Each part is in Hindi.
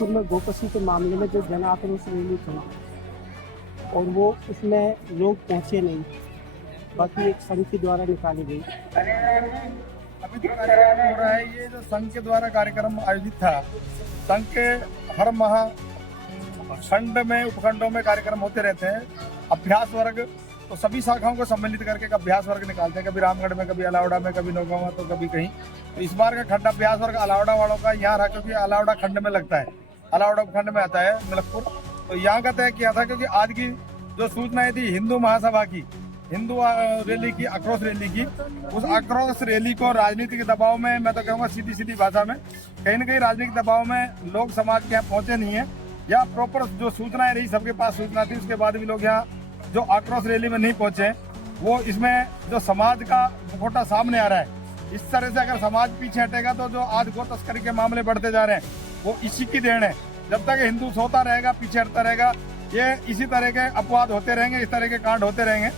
मलकपुर में गोकशी के मामले में जो जन आक्रोश रैली थी और वो उसमें लोग पहुंचे नहीं, बाकी एक संघ के द्वारा निकाली गई। अभी जो कार्यक्रम हो रहा है, ये जो संघ के द्वारा कार्यक्रम आयोजित था, संघ के हर माह खंड में उपखंडों में कार्यक्रम होते रहते हैं। अभ्यास वर्ग तो सभी शाखाओं को सम्मिलित करके एक अभ्यास वर्ग निकालते हैं, कभी रामगढ़ में, कभी अलावड़ा में, कभी नौगांव में, तो कभी कहीं। तो इस बार का खंड अभ्यास वर्ग अलावड़ा वालों का यहाँ रहा, क्योंकि अलावड़ा खंड में लगता है, अलावड़ा उपखंड में आता है मलकपुर। तो यहाँ का तय किया था, क्योंकि आज की जो सूचनाएं थी हिंदू महासभा की, हिंदू रैली की, आक्रोश रैली की, उस आक्रोश रैली को राजनीतिक दबाव में, मैं तो कहूँगा सीधी सीधी भाषा में, कहीं ना कहीं राजनीतिक दबाव में लोग समाज के यहाँ पहुंचे नहीं है, या प्रॉपर जो सूचनाएं रही, सबके पास सूचना थी, उसके बाद भी लोग यहाँ जो आक्रोश रैली में नहीं पहुंचे। वो इसमें जो समाज का मुखौटा सामने आ रहा है, इस तरह से अगर समाज पीछे हटेगा तो जो आज गो तस्करी के मामले बढ़ते जा रहे हैं वो इसी की देन है। जब तक हिंदू सोता रहेगा, पीछे हटता रहेगा, ये इसी तरह के अपवाद होते रहेंगे, इस तरह के कांड होते रहेंगे।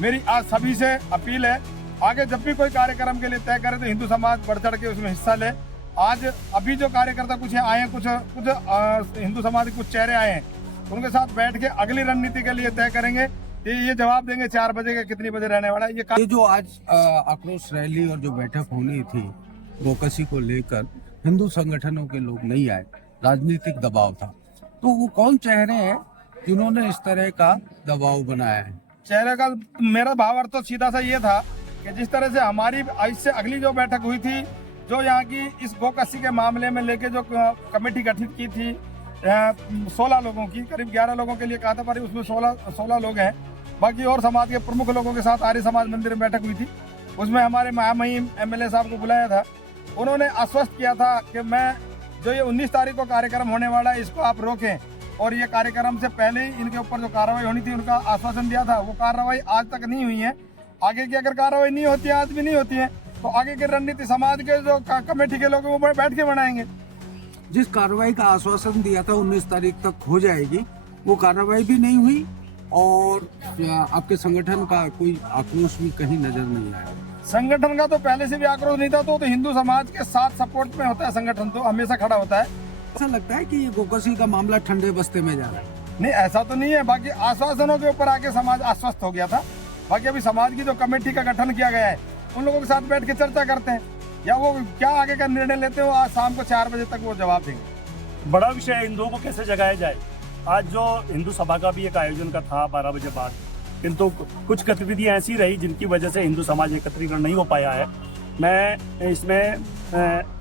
मेरी आज सभी से अपील है, आगे जब भी कोई कार्यक्रम के लिए तय करे तो हिंदू समाज बढ़ चढ़ के उसमें हिस्सा ले। आज अभी जो कार्यकर्ता कुछ आए हैं, कुछ हिंदू समाज के कुछ चेहरे आए हैं, उनके साथ बैठ के अगली रणनीति के लिए तय करेंगे। ये जवाब देंगे 4 बजे के कितनी बजे रहने वाला है ये जो आज आक्रोश रैली और जो बैठक होनी थी गोकशी को लेकर, हिंदू संगठनों के लोग नहीं आए, राजनीतिक दबाव था। तो वो कौन चेहरे हैं जिन्होंने इस तरह का दबाव बनाया है? चेहरे का मेरा भावार्थ तो सीधा सा ये था कि जिस तरह से हमारी इससे अगली जो बैठक हुई थी, जो यहाँ की इस गोकशी के मामले में लेके जो कमेटी गठित की थी 16 लोगों की, करीब 11 लोगों के लिए कहा था, पर उसमें 16 लोग हैं। बाकी और समाज के प्रमुख लोगों के साथ आर्य समाज मंदिर में बैठक हुई थी, उसमें हमारे महामहिम एमएलए साहब को बुलाया था। उन्होंने आश्वस्त किया था कि मैं जो ये 19 तारीख को कार्यक्रम होने वाला है, इसको आप रोकें, और ये कार्यक्रम से पहले ही इनके ऊपर जो कार्रवाई होनी थी उनका आश्वासन दिया था। वो कार्रवाई आज तक नहीं हुई है। आगे की अगर कार्रवाई नहीं होती है, आज भी नहीं होती है, तो आगे की रणनीति समाज के जो कमेटी के लोग वो बैठ के बनाएंगे। जिस कार्रवाई का आश्वासन दिया था 19 तारीख तक हो जाएगी, वो कार्रवाई भी नहीं हुई और आपके संगठन का कोई आक्रोश भी कहीं नजर नहीं आया। संगठन का तो पहले से भी आक्रोश नहीं था, तो हिंदू समाज के साथ सपोर्ट में होता है, संगठन तो हमेशा खड़ा होता है। ऐसा लगता है कि ये गोकशी का मामला ठंडे बस्ते में जा रहा है? नहीं, ऐसा तो नहीं है। बाकी आश्वासनों के ऊपर आके समाज आश्वस्त हो गया था। बाकी अभी समाज की जो कमेटी का गठन किया गया है, उन लोगों के साथ बैठ के चर्चा करते हैं, या वो क्या आगे का निर्णय लेते हो, आज शाम को 4 बजे तक वो जवाब देंगे। बड़ा विषय है, हिंदुओं को कैसे जगाया जाए। आज जो हिंदू सभा का भी एक आयोजन का था 12 बजे बाद, किंतु कुछ गतिविधियां ऐसी रही जिनकी वजह से हिंदू समाज एकत्रीकरण नहीं हो पाया है। मैं इसमें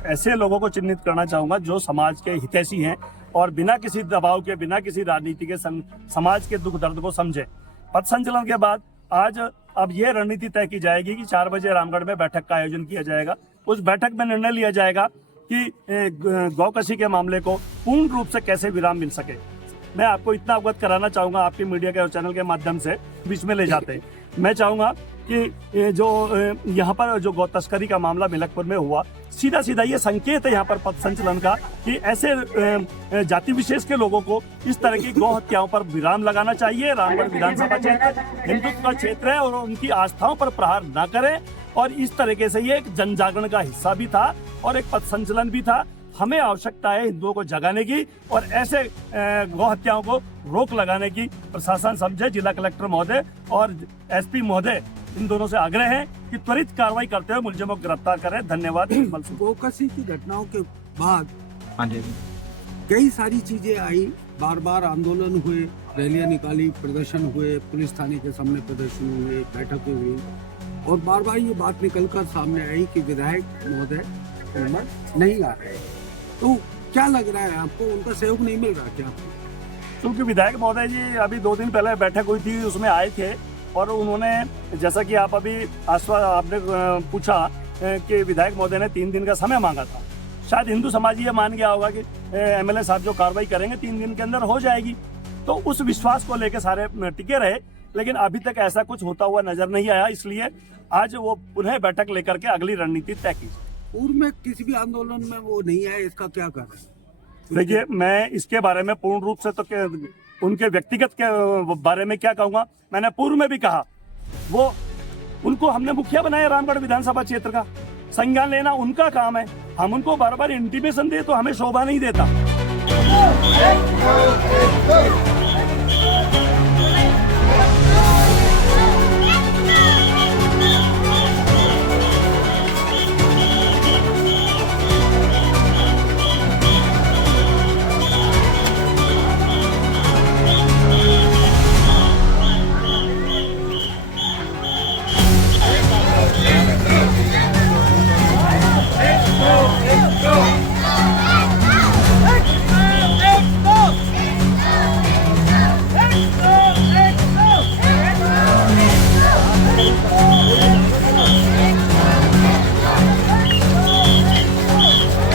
ऐसे लोगों को चिन्हित करना चाहूँगा जो समाज के हितैषी हैं और बिना किसी दबाव के, बिना किसी राजनीति के समाज के दुख दर्द को समझे। पथ संचलन के बाद आज अब यह रणनीति तय की जाएगी कि 4 बजे रामगढ़ में बैठक का आयोजन किया जाएगा। उस बैठक में निर्णय लिया जाएगा कि गोकशी के मामले को पूर्ण रूप से कैसे विराम मिल सके। मैं आपको इतना अवगत कराना चाहूँगा, आपके मीडिया के चैनल के माध्यम से बीच में ले जाते हैं। मैं चाहूँगा कि जो यहाँ पर जो गौ तस्करी का मामला मलकपुर में हुआ, सीधा सीधा ये संकेत है यहाँ पर पथ संचलन का कि ऐसे जाति विशेष के लोगों को इस तरह की गौ हत्याओं पर विराम लगाना चाहिए। रामगढ़ विधानसभा क्षेत्र हिंदुत्व का क्षेत्र है और उनकी आस्थाओं पर प्रहार न करें। और इस तरीके से ये एक जन जागरण का हिस्सा भी था और एक पथ संचलन भी था। हमें आवश्यकता है हिंदुओं को जगाने की और ऐसे गौ हत्याओं को रोक लगाने की। प्रशासन समझे, जिला कलेक्टर महोदय और एसपी महोदय, इन दोनों से आग्रह है कि त्वरित कार्रवाई करते हुए मुलजिमों को गिरफ्तार करें। धन्यवाद। गोकशी की घटनाओं के बाद कई सारी चीजें आई, बार बार आंदोलन हुए, रैलियां निकाली, प्रदर्शन हुए, पुलिस थाने के सामने प्रदर्शन हुए, बैठकें हुई, और बार बार ये बात निकलकर सामने आई कि विधायक महोदय नहीं आ रहे। तो क्या लग रहा है आपको, उनका सहयोग नहीं मिल रहा क्या? क्योंकि विधायक महोदय जी अभी 2 दिन पहले बैठक हुई थी, उसमें आए थे और उन्होंने, जैसा कि आप अभी आपने पूछा कि विधायक महोदय ने 3 दिन का समय मांगा था। शायद हिंदू समाज ये मान गया होगा कि एमएलए साहब जो कार्रवाई करेंगे 3 दिन के अंदर हो जाएगी, तो उस विश्वास को लेकर सारे टिके रहे। लेकिन अभी तक ऐसा कुछ होता हुआ नजर नहीं आया, इसलिए आज वो पुनः बैठक लेकर के अगली रणनीति तय की। पूर्व में किसी भी आंदोलन में वो नहीं आए, इसका क्या कारण? देखिए, मैं इसके बारे में पूर्ण रूप से तो उनके व्यक्तिगत के बारे में क्या कहूँगा। मैंने पूर्व में भी कहा, वो उनको हमने मुखिया बनाया रामगढ़ विधानसभा क्षेत्र का, संज्ञान लेना उनका काम है। हम उनको बार बार इंटीमेशन दे तो हमें शोभा नहीं देता।